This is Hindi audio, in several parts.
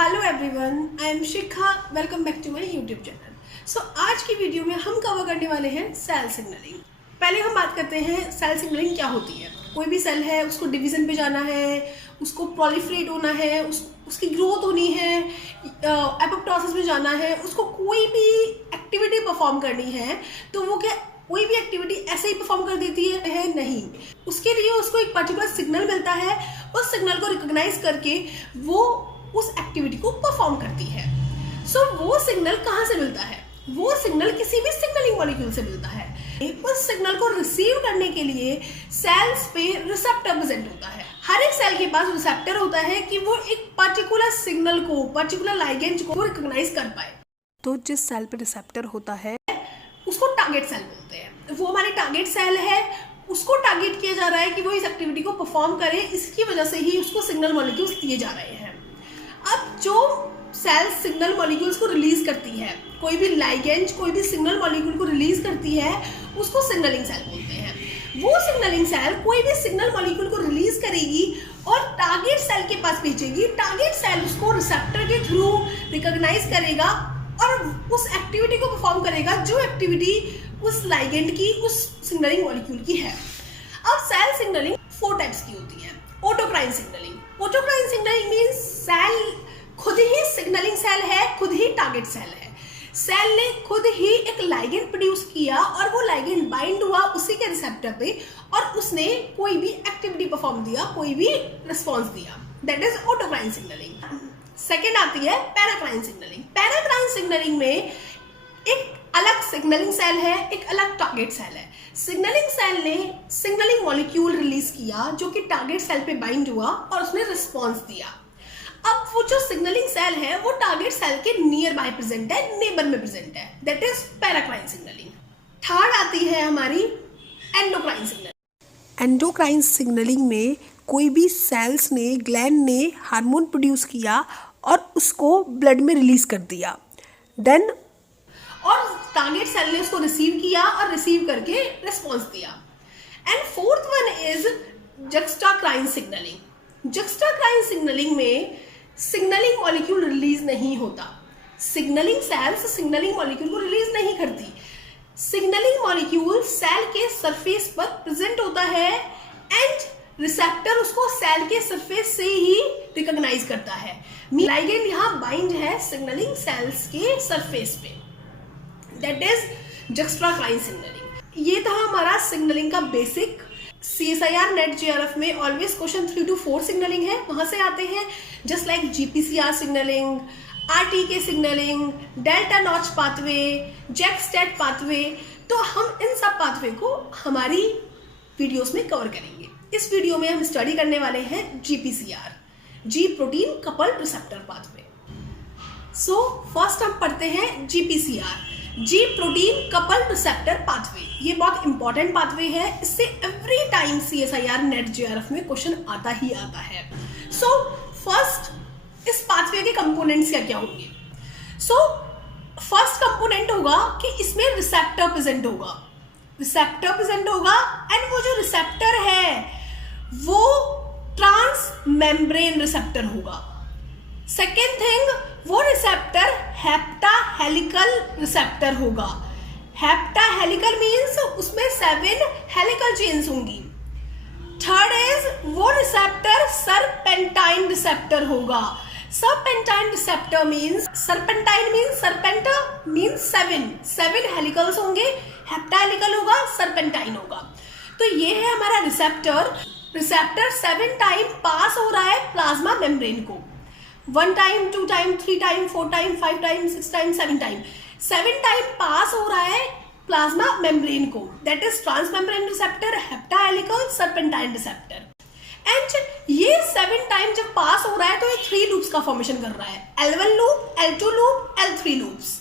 Hello everyone, I am Shikha. Welcome back to my YouTube channel. So आज की वीडियो में हम कवर करने वाले हैं सेल सिग्नलिंग। पहले हम बात करते हैं सेल सिग्नलिंग क्या होती है। कोई भी सेल है, उसको डिवीजन पे जाना है, उसको प्रोलिफरेट होना है, उसकी ग्रोथ होनी है, एपोप्टोसिस में जाना है, उसको कोई भी एक्टिविटी परफॉर्म करनी है, तो वो क्या कोई भी एक्टिविटी ऐसे ही परफॉर्म कर देती है? नहीं, उसके लिए उसको एक पर्टिकुलर सिग्नल मिलता है। उस सिग्नल को रिकॉग्नाइज करके वो उस एक्टिविटी को परफॉर्म करती है। सो वो सिग्नल कहाँ से मिलता है? वो सिग्नल किसी भी सिग्नलिंग मॉलिक्यूल से मिलता है। उस सिग्नल को रिसीव करने के लिए सेल्स पे रिसेप्टर प्रेजेंट होता है। हर एक सेल के पास रिसेप्टर होता है कि वो एक पर्टिकुलर सिग्नल को, पर्टिकुलर लाइगेंड को रिकॉग्नाइज कर पाए। तो जिस सेल पे रिसेप्टर होता है उसको टारगेट सेल बोलते हैं। वो हमारी टारगेट सेल है, उसको टारगेट किया जा रहा है कि वो इस एक्टिविटी को परफॉर्म करे। इसकी वजह से ही उसको सिग्नल मॉलिक्यूल्स दिए जा रहे हैं। अब जो सेल सिग्नल मॉलिक्यूल्स को रिलीज करती है, कोई भी लाइगेंड कोई भी सिग्नल मॉलिक्यूल को रिलीज करती है, उसको सिग्नलिंग सेल बोलते हैं। वो सिग्नलिंग सेल कोई भी सिग्नल मॉलिक्यूल को रिलीज करेगी और टारगेट सेल के पास भेजेगी। टारगेट सेल उसको रिसेप्टर के थ्रू रिकॉग्नाइज करेगा और उस एक्टिविटी को परफॉर्म करेगा जो एक्टिविटी उस लाइगेंड की, उस सिग्नलिंग मॉलिक्यूल की है। अब सेल सिग्नलिंग 4 टाइप्स की होती है। Autocrine signalling. Autocrine signalling means cell खुद ही सिग्नलिंग सेल है, खुद ही टारगेट सेल है। सेल ने खुद ही एक लाइगेंड प्रोड्यूस किया और वो लाइगेंड बाइंड हुआ उसी के रिसेप्टर पे और उसने कोई भी एक्टिविटी परफॉर्म दिया, कोई भी रिस्पॉन्स दिया। That is autocrine signalling. Second आती है पैराक्राइन सिग्नलिंग। पैराक्राइन सिग्नलिंग में एक अलग सिग्नलिंग सेल है, एक अलग टारगेट सेल है। सिग्नलिंग सेल ने सिग्नलिंग मॉलिक्यूल रिलीज किया जो कि टारगेट सेल पे बाइंड हुआ और उसने रिस्पॉन्स दिया। अब वो जो सिग्नलिंग सेल है वो टारगेट सेल के नियर बाय प्रेजेंट है, नेबर में प्रेजेंट है। That is paracrine signalling. Third आती है हमारी एंडोक्राइन सिग्नलिंग। एंडोक्राइन सिग्नलिंग में कोई भी सेल्स ने, ग्लैंड ने हार्मोन प्रोड्यूस किया और उसको ब्लड में रिलीज कर दिया। देन और टारगेट सेल ने उसको रिसीव किया और रिसीव करके रिस्पॉन्स दिया। And fourth one is juxtacrine signalling. Juxtacrine signalling में सिग्नलिंग मॉलिक्यूल रिलीज नहीं होता। सिग्नलिंग सेल्स सिग्नलिंग मॉलिक्यूल को रिलीज नहीं करती। सिग्नलिंग मॉलिक्यूल सेल के सरफेस पर प्रेजेंट होता है एंड रिसेप्टर उसको सेल के सरफेस से ही रिकॉग्नाइज करता है। लाइगेंड यहाँ बाइंड है सिग्नलिंग सेल्स के सरफेस पे। That is juxtacrine signalling. ये था हमारा सिग्नलिंग का बेसिक। CSIR नेट JRF में ऑलवेज क्वेश्चन 3 to 4 सिग्नलिंग है, वहां से आते हैं। Just like GPCR signalling, RTK signalling, delta notch pathway, Jack-state pathway. तो हम इन सब पाथवे को हमारी वीडियोस में कवर करेंगे। इस वीडियो में हम स्टडी करने वाले हैं GPCR, जी protein coupled receptor pathway. So first हम पढ़ते हैं GPCR, जी प्रोटीन कपल्ड रिसेप्टर पाथवे। ये बहुत इंपॉर्टेंट पाथवे है। इससे every time CSIR NET JRF में क्वेश्चन आता ही आता है। सो फर्स्ट इस पाथवे के कंपोनेंट्स क्या क्या होंगे? सो फर्स्ट कंपोनेंट होगा कि इसमें रिसेप्टर प्रेजेंट होगा। रिसेप्टर प्रेजेंट होगा एंड वो जो रिसेप्टर है वो ट्रांस मेम्ब्रेन रिसेप्टर होगा। सेकेंड थिंग, वो रिसेप्टर हेप्टा हेलिकल रिसेप्टर होगा। हेप्टा हेलिकल मीन्स उसमें 7 हेलिकल चेन्स होंगी। थर्ड इज वो रिसेप्टर सरपेंटाइन रिसेप्टर होगा। Serpentine receptor means, serpentine means, serpenta means 7 helicals होंगे। हेप्टा हेलिकल होगा, सरपेंटाइन होगा। तो ये है हमारा रिसेप्टर। रिसेप्टर 7 टाइम पास हो रहा है प्लाज्मा मेम्ब्रेन को। 1 time, 2 time, 3 time, 4 time, 5 time, 6 time, 7 time. 7 time pass हो रहा है प्लाज्मा मेम्ब्रेन को। That is trans membrane receptor, hepta helical, serpentine receptor. And ये 7 टाइम जब पास हो रहा है तो ये 3 लूप्स का फॉर्मेशन कर रहा है। L1 loop, L2 loop, L3 loops.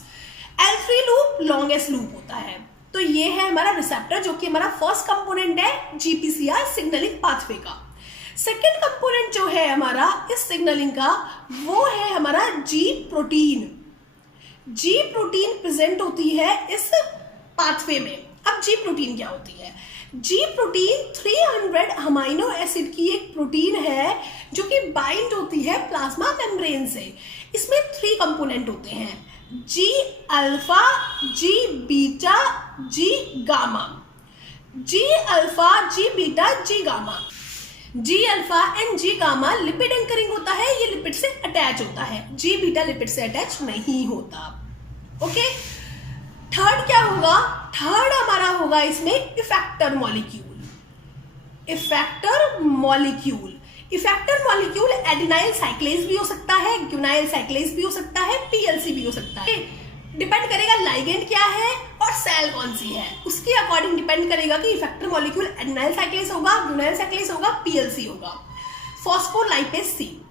L3 loop longest loop होता है। तो ये है हमारा रिसेप्टर जो कि हमारा फर्स्ट कंपोनेंट है GPCR सिग्नलिंग पाथवे का। सेकेंड कंपोनेंट जो है हमारा इस सिग्नलिंग का वो है हमारा जी प्रोटीन। जी प्रोटीन प्रेजेंट होती है इस पाथवे में। अब जी प्रोटीन क्या होती है? जी प्रोटीन 300 अमाइनो एसिड की एक प्रोटीन है जो कि बाइंड होती है प्लाज्मा मेम्ब्रेन से। इसमें 3 कंपोनेंट होते हैं, G alpha, G beta, G gamma. G alpha, G beta, G gamma. G alpha and G gamma lipid anchoring होता है, ये लिपिड से अटैच होता है। जी बीटा लिपिड से अटैच नहीं होता। ओके, थर्ड क्या होगा? थर्ड हमारा होगा इसमें effector molecule. Effector molecule, effector molecule adenylyl साइक्लेज भी हो सकता है, ग्यूनाइल साइक्लेज भी हो सकता है, पीएलसी भी हो सकता है। डिपेंड करेगा लाइगेंड क्या है और सेल कौन सी है, उसके अकॉर्डिंग डिपेंड करेगा कि इफेक्टर मॉलिक्यूल एडिनाइल साइक्लेज होगा, ग्यूनाइल साइक्लेज होगा, पीएलसी होगा। फॉस्फोलाइपेज सी,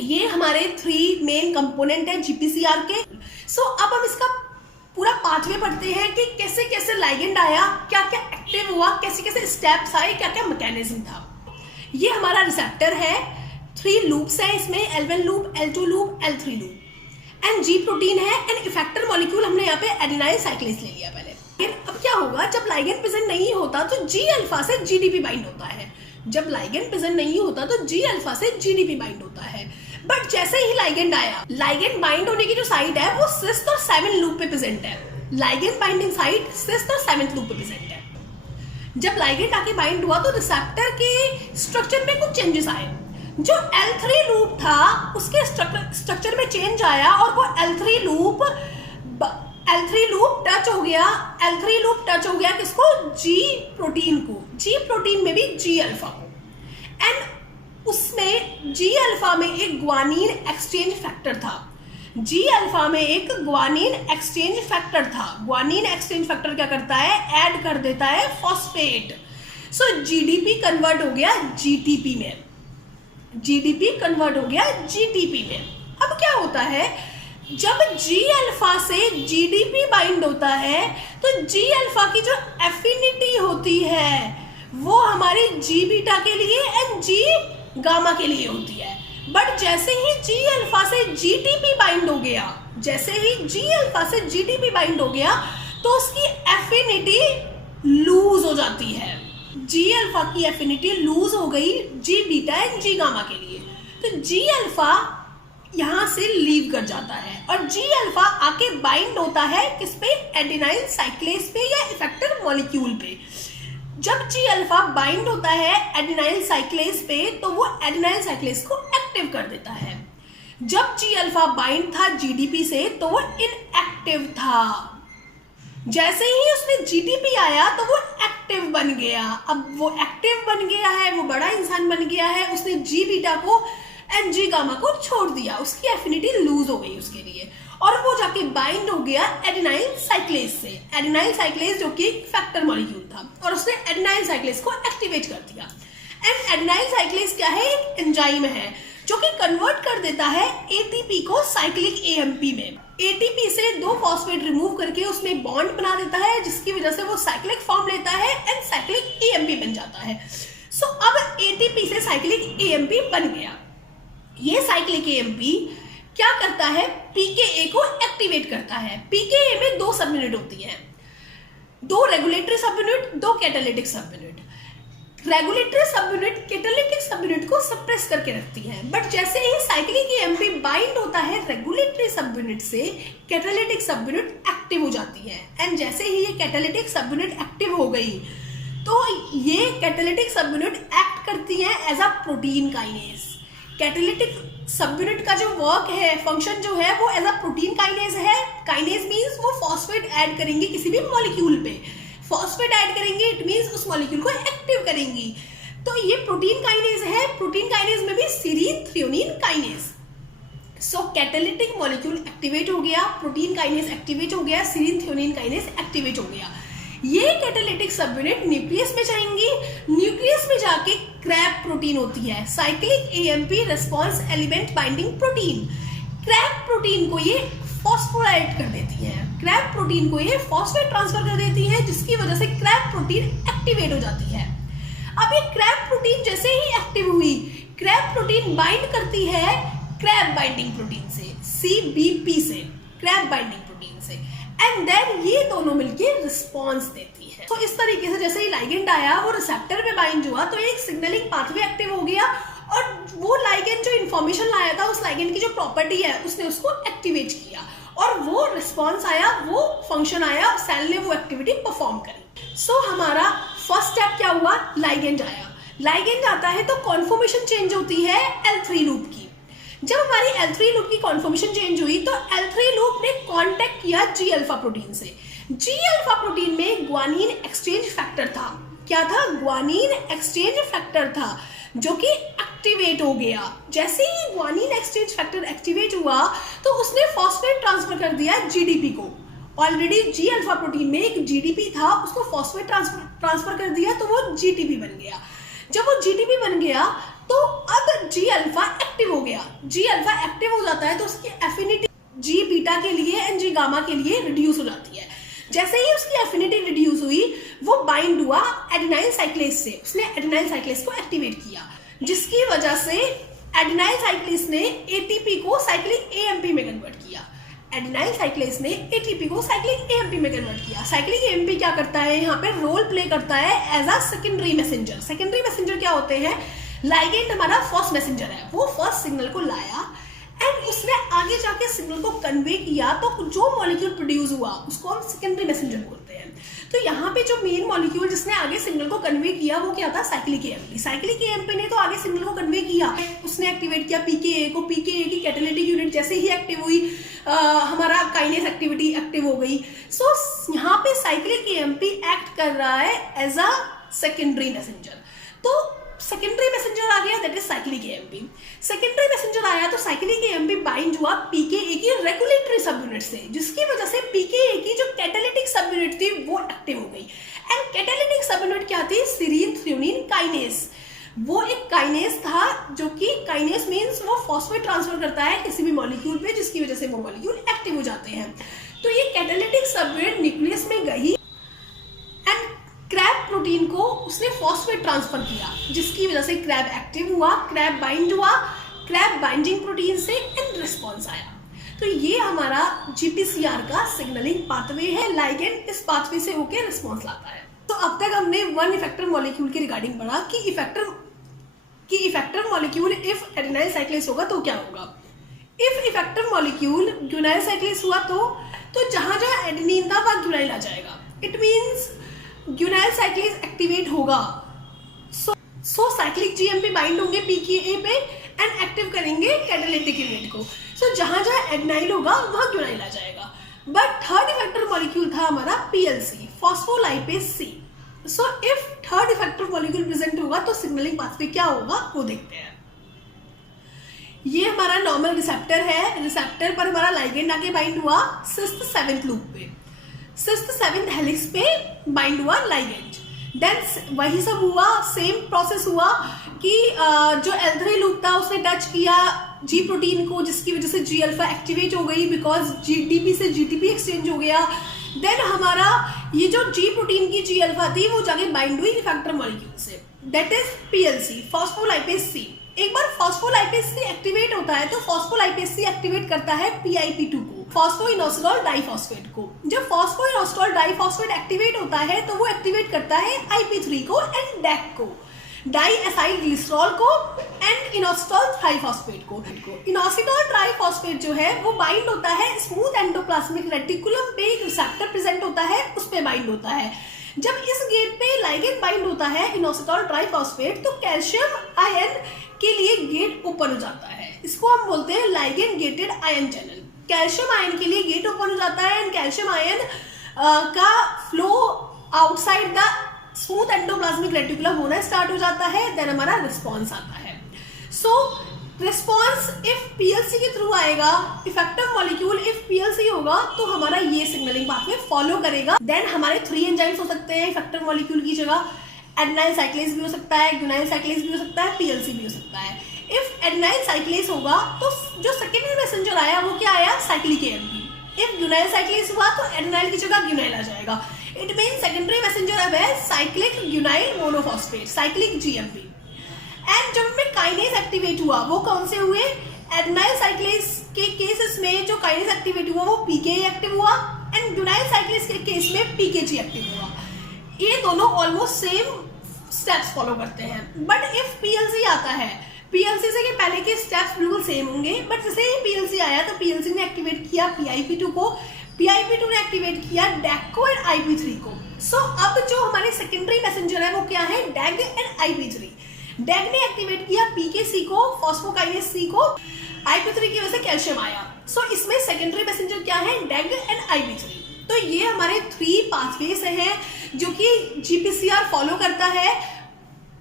ये हमारे 3 मेन कंपोनेंट है जीपीसीआर के। सो अब हम इसका पूरा पाथवे पढ़ते हैं कि कैसे कैसे लाइगेंड आया, क्या क्या एक्टिव हुआ, कैसे कैसे स्टेप्स आए, क्या क्या मैकेनिज्म था। ये हमारा रिसेप्टर है, 3 लूप्स है इसमें, L1 loop, L2 loop, L3 loop, and ji protein है एंड इफेक्टर मॉलिक्यूल हमने यहाँ पे एडिनाइल साइक्लेज ले लिया पहले। अब क्या होगा, जब लाइगेंड प्रेजेंट नहीं होता तो जी अल्फा से जीडीपी बाइंड होता है। जब लाइगेंड प्रेजेंट नहीं होता तो जी अल्फा से जीडीपी बाइंड होता है। बट जैसे ही लाइगेंड आया, लाइगेंड बाइंड होने की जो साइट है वो 6th और 7th लूप पे प्रेजेंट है। लाइगेंड बाइंडिंग साइट 6th और 7th लूप पे प्रेजेंट है। जब लाइगेंड आके बाइंड हुआ तो रिसेप्टर के स्ट्रक्चर में कुछ चेंजेस आए। जो L3 लूप था उसके स्ट्रक्चर में चेंज आया और वो L3 लूप टच हो गया। L3 लूप टच हो गया किसको? जी प्रोटीन को। जी प्रोटीन में भी जी अल्फा को। एंड उसमें जी अल्फा में एक ग्वानिन एक्सचेंज फैक्टर था। जी अल्फा में एक ग्वानिन एक्सचेंज फैक्टर था। ग्वानिन एक्सचेंज फैक्टर क्या करता है? ऐड कर देता है फॉस्फेट। सो जीडीपी कन्वर्ट हो गया जीटीपी में, जीडीपी कन्वर्ट हो गया जीटीपी में। अब क्या होता है, जब जी अल्फा से जीडीपी बाइंड होता है तो जी अल्फा की जो एफिनिटी होती है वो हमारी जी बीटा के लिए एंड जी गामा के लिए होती है। बट जैसे ही जी अल्फा से जीटीपी बाइंड हो गया, जैसे ही जी अल्फा से जीटीपी बाइंड हो गया तो उसकी एफिनिटी लूज हो जाती है। जी अल्फा की एफिनिटी लूज हो गई जी बीटा एंड जी गामा के लिए। तो जी अल्फा यहां से लीव कर जाता है और जी अल्फा आके बाइंड होता है किस पे? एडिनाइल साइक्लेज पे या इफेक्टर मॉलिक्यूल पे। जब जी अल्फा बाइंड होता है एडिनाइल साइक्लेज पे तो वो एडिनाइल साइक्लेज को एक्टिव कर देता है। जब जी अल्फा बाइंड था जीडीपी से तो वो इनएक्टिव था। जैसे ही उसमें जीडीपी आया तो वो एक्टिव बन गया। अब वो एक्टिव बन गया है, वो बड़ा इंसान बन गया है, उसने जी बीटा को एंड जी गामा को छोड़ दिया, उसकी एफिनिटी लूज हो गई उसके लिए और वो जाके बाइंड हो गया एडिनाइल साइक्लेज से। एडिनाइल साइक्लेज जो कि फैक्टर मॉलिक्यूल था और उसने एडिनाइल साइक्लेज को एक्टिवेट कर दिया। एंड एडिनाइल साइक्लेज क्या है? एक एंजाइम है जो कि कन्वर्ट कर देता है एटीपी को साइक्लिक एएमपी में। एटीपी से 2 फॉस्फेट रिमूव करके उसमें बॉन्ड बना देता है जिसकी वजह से वो साइक्लिक फॉर्म लेता है एंड साइक्लिक एएमपी बन जाता है। सो अब एटीपी से साइक्लिक एएमपी बन गया। ये साइक्लिक एएमपी क्या करता है? पीकेए को एक्टिवेट करता है। पीकेए में 2 सब यूनिट होती हैं, 2 रेगुलेटरी सब unit, 2 catalytic sub unit. Regulatory सब यूनिट कैटालिटिक सब यूनिट को सप्रेस करके रखती है। बट जैसे ही साइक्लिक एएमपी बाइंड होता है रेगुलेटरी सब यूनिट से, कैटालिटिक सब यूनिट एक्टिव हो जाती है। एंड जैसे ही ये कैटालिटिक सब यूनिट एक्टिव हो गई तो ये कैटालिटिक सब यूनिट एक्ट करती है as a protein kinase. Catalytic sub unit का जो वर्क है, फंक्शन जो है वो एज अ प्रोटीन काइनेज है। काइनेज मीन्स वो फॉस्फेट ऐड करेंगे किसी भी मॉलिक्यूल पे। फॉस्फेट ऐड करेंगे इट मीन्स उस मॉलिक्यूल को एक्टिव करेंगी। तो ये प्रोटीन काइनेज है। प्रोटीन काइनेज में भी serine threonine kinase. So catalytic molecule activate हो गया, प्रोटीन काइनेज एक्टिवेट हो गया, सीरीन थ्रियोनिन काइनेज एक्टिवेट हो गया। ये कैटालिटिक सब यूनिट न्यूक्लियस में जाएंगी। न्यूक्लियस में जाके क्रैब प्रोटीन होती है, cyclic AMP response element binding protein. Crab protein को ये फॉस्फोराइलेट कर देती है, क्रैब प्रोटीन को ये फॉस्फेट ट्रांसफर कर देती है जिसकी वजह से क्रैब प्रोटीन एक्टिवेट हो जाती है। अब ये क्रैब प्रोटीन जैसे ही एक्टिव हुई, क्रैब प्रोटीन बाइंड करती है क्रैब बाइंडिंग प्रोटीन से, CBP से, क्रैब बाइंडिंग प्रोटीन से। एंड देन ये दोनों मिलके रिस्पॉन्स देती है। तो इस तरीके से जैसे ही लाइगेंड आया वो रिसेप्टर पे बाइंड हुआ तो एक सिग्नलिंग पाथवे एक्टिव हो गया और वो लाइगेंड जो इन्फॉर्मेशन लाया था उस लाइगेंड की जो प्रॉपर्टी है उसने उसको एक्टिवेट किया और वो रिस्पॉन्स आया, वो फंक्शन आया, सेल ने वो एक्टिविटी परफॉर्म करी। सो हमारा फर्स्ट स्टेप क्या हुआ, लाइगेंड आया। लाइगेंड आता है तो कॉन्फॉर्मेशन चेंज होती है L3 लूप की। जब हमारी L3 लूप की कॉन्फॉर्मेशन चेंज हुई तो L3 लूप ने कांटेक्ट किया G अल्फा प्रोटीन से। G अल्फा प्रोटीन में ग्वानिन एक्सचेंज फैक्टर था। क्या था, ग्वानिन एक्सचेंज फैक्टर था जो कि एक्टिवेट हो गया। जैसे ही ग्वानिन एक्सचेंज फैक्टर एक्टिवेट हुआ तो उसने फॉस्फेट ट्रांसफर कर दिया GDP को। ऑलरेडी G अल्फा प्रोटीन में एक GDP था, उसको फॉस्फेट ट्रांसफर कर दिया तो वो GTP बन गया। जब वो GTP बन गया तो अब G अल्फा एक्टिव हो गया। G अल्फा एक्टिव हो जाता है तो उसकी एफिनिटी G बीटा के लिए एंड G गामा के लिए रिड्यूस हो जाती है। जैसे ही उसकी एफिनिटी रिड्यूस हुई वो बाइंड हुआ एडेनाइल साइक्लेस से, उसने एडेनाइल साइक्लेस को एक्टिवेट किया जिसकी वजह से एडेनाइल साइक्लेस ने ATP को साइक्लिक AMP में कन्वर्ट किया। एडेनाइल साइक्लेस ने ATP को साइक्लिक AMP में कन्वर्ट किया। साइक्लिक AMP क्या करता है, यहाँ पे रोल प्ले करता है as a secondary messenger. Secondary messenger क्या होते हैं, लाइगेंड हमारा फर्स्ट मैसेंजर है, वो फर्स्ट सिग्नल को लाया एंड उसने आगे जाके सिग्नल को कन्वे किया तो जो मॉलिक्यूल प्रोड्यूस हुआ उसको हम सेकेंडरी मैसेंजर बोलते हैं। तो यहाँ पे जो मेन मॉलिक्यूल जिसने आगे सिग्नल को कन्वे किया वो क्या था, साइक्लिक AMP। साइक्लिक AMP ने तो आगे सिग्नल को कन्वे किया, उसने एक्टिवेट किया PKA को। PKA की कैटालिटिक यूनिट जैसे ही एक्टिव हुई हमारा काइनेस एक्टिविटी एक्टिव हो गई। सो यहाँ पे साइक्लिक AMP एक्ट कर रहा है एज अ सेकेंडरी मैसेंजर। तो सेकेंडरी मैसेंजर आ गया, that is cyclic AMP। Secondary messenger आया तो साइक्लिक AMP बाइंड हुआ PKA की रेगुलेटरी सब यूनिट से, जिसकी वजह से PKA की जो कैटालिटिक सब यूनिट थी वो एक्टिव हो गई। एंड कैटालिटिक सब यूनिट क्या थी, सीरीन थ्रियोनिन काइनेस। वो एक काइनेस था जो कि काइनेस मीन्स वो फॉस्फेट ट्रांसफर करता है किसी भी मॉलिक्यूल पे, जिसकी वजह से वो मॉलिक्यूल एक्टिव हो जाते हैं। तो ये कैटालिटिक सब यूनिट न्यूक्लियस में गई एंड क्रैब प्रोटीन को उसने फॉस्फेट ट्रांसफर किया जिसकी वजह से क्रैब एक्टिव हुआ, क्रैब बाइंड हुआ, क्रैब बाइंडिंग प्रोटीन से एंड रिस्पॉन्स आया। तो ये हमारा GPCR का सिग्नलिंग पाथवे है। लाइगेंड इस पाथवे से होकर रिस्पॉन्स लाता है। तो अब तक हमने वन इफेक्टर मॉलिक्यूल की रिगार्डिंग पढ़ा कि इफेक्टर मॉलिक्यूल इफ एडेनाइल साइक्लेस होगा तो क्या होगा। इफ इफेक्टर मॉलिक्यूल ग्यूनाइल साइक्लेस हुआ तो जहां जहां एडेनिन था वहां ग्यूनाइल आ जाएगा। इट मीन्स ग्यूनाइल साइक्लेस एक्टिवेट होगा। सो साइक्लिक GMP बाइंड होंगे PKA पे एंड एक्टिव करेंगे कैटालिटिक यूनिट को। सो जहां जहां एडेनाइल होगा वहां ग्यूनाइल आ जाएगा। बट थर्ड इफेक्टर मॉलिक्यूल था हमारा PLC, phospholipase C। So if third effector molecule present होगा तो सिग्नलिंग पाथवे क्या होगा वो देखते हैं। ये हमारा नॉर्मल रिसेप्टर है। रिसेप्टर पर हमारा लाइगेंड आके बाइंड हुआ 6th 7th लूप पे, 6th 7th हेलिक्स पे बाइंड हुआ लाइगेंड। देन वही सब हुआ, सेम प्रोसेस हुआ कि जो L3 लूप था उसने टच किया G प्रोटीन को जिसकी वजह से G अल्फा एक्टिवेट हो गई बिकॉज GTP से GTP एक्सचेंज हो गया। देन हमारा ये जो G प्रोटीन की G अल्फा थी वो जाके बाइंड हुई इफेक्टर मॉलिक्यूल से, that is PLC, phospholipase C। एक बार फॉस्फोलाइपेज C एक्टिवेट होता है तो फॉस्फोलाइपेज C एक्टिवेट करता है PIP2 को, फॉस्फोइनोसिडॉल डाइफॉस्फेट को। जब फॉस्फोइनोसिडॉल डाइफॉस्फेट एक्टिवेट होता है तो वो एक्टिवेट करता है IP3 को एंड DAC को, डाइएसाइल ग्लिसरॉल को एंड इनोसिटॉल ट्राइफॉस्फेट को। इनोसिटॉल ट्राइफॉस्फेट जो है वो बाइंड होता है स्मूथ एंडोप्लाज्मिक रेटिकुलम पे, एक रिसेप्टर प्रेजेंट होता है उस पे बाइंड होता है। जब इस गेट पे लाइगेंड बाइंड होता है इनोसिटॉल ट्राइफॉस्फेट तो कैल्शियम आयन के लिए गेट ओपन हो जाता है। इसको हम बोलते हैं ligand gated ion channel. Calcium ion के लिए गेट ओपन हो जाता है एंड कैल्शियम आयन का flow outside the smooth endoplasmic reticulum होना स्टार्ट हो जाता है। देन हमारा रिस्पॉन्स आता है। सो रिस्पॉन्स इफ PLC के थ्रू आएगा, इफेक्टिव मॉलिक्यूल इफ PLC होगा तो हमारा ये सिग्नलिंग पाथवे फॉलो करेगा। देन हमारे 3 एंजाइम्स हो सकते हैं इफेक्टिव मॉलिक्यूल की जगह, एडेनाइल साइक्लेस भी हो सकता है, ग्यूनाइल साइक्लेस भी हो सकता है, PLC भी हो सकता है। इफ एडेनाइल साइक्लेस होगा तो जो सेकेंडरी मैसेंजर आया वो क्या आया, साइक्लिक AMP। इफ ग्यूनाइल साइक्लेस हुआ तो एडेनाइल की जगह ग्यूनाइल आ जाएगा। इट मीन सेकेंडरी मैसेंजर अब है cyclic guanyl monophosphate, cyclic GMP। And जब में काइनेस एक्टिवेट हुआ वो कौन से हुए, एडेनाइल साइक्लेस के केसेस में जो काइनेस एक्टिवेट हुआ वो PKA एक्टिव हुआ एंड ब्यूनाइल साइक्लेज के केस में पीकेजी एक्टिव होगा। ये दोनों ऑलमोस्ट सेम स्टेप्स फॉलो करते हैं। बट इफ पीएलसी आता है, पीएलसी से के पहले के स्टेप्स बिल्कुल सेम होंगे, बट जैसे ही पीएलसी आया तो पीएलसी ने एक्टिवेट किया PIP2 को, PIP2 ने एक्टिवेट किया DAG को एंड IP3 को। सो अब जो हमारे सेकेंडरी मैसेंजर है वो क्या है, DAG एंड IP3। DAG ने एक्टिवेट किया PKC को, फॉस्फोकाइनेज C को, IP3 की वजह से कैल्शियम आया। सो इसमें सेकेंडरी मैसेंजर क्या है, DAG एंड IP3। तो ये हमारे 3 पाथवेज हैं जो कि GPCR फॉलो करता है।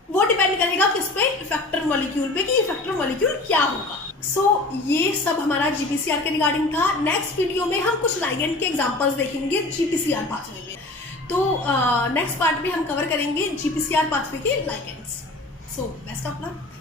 वो डिपेंड करेगा किस पे, इफेक्टर मॉलिक्यूल पे, कि इफेक्टर मॉलिक्यूल क्या होगा। सो ये सब हमारा GPCR के रिगार्डिंग था। नेक्स्ट वीडियो में हम कुछ लाइगेंड के एग्जांपल्स देखेंगे GPCR पाथवे में। तो नेक्स्ट पार्ट में हम कवर करेंगे GPCR पाथवे के ligands. So best of luck.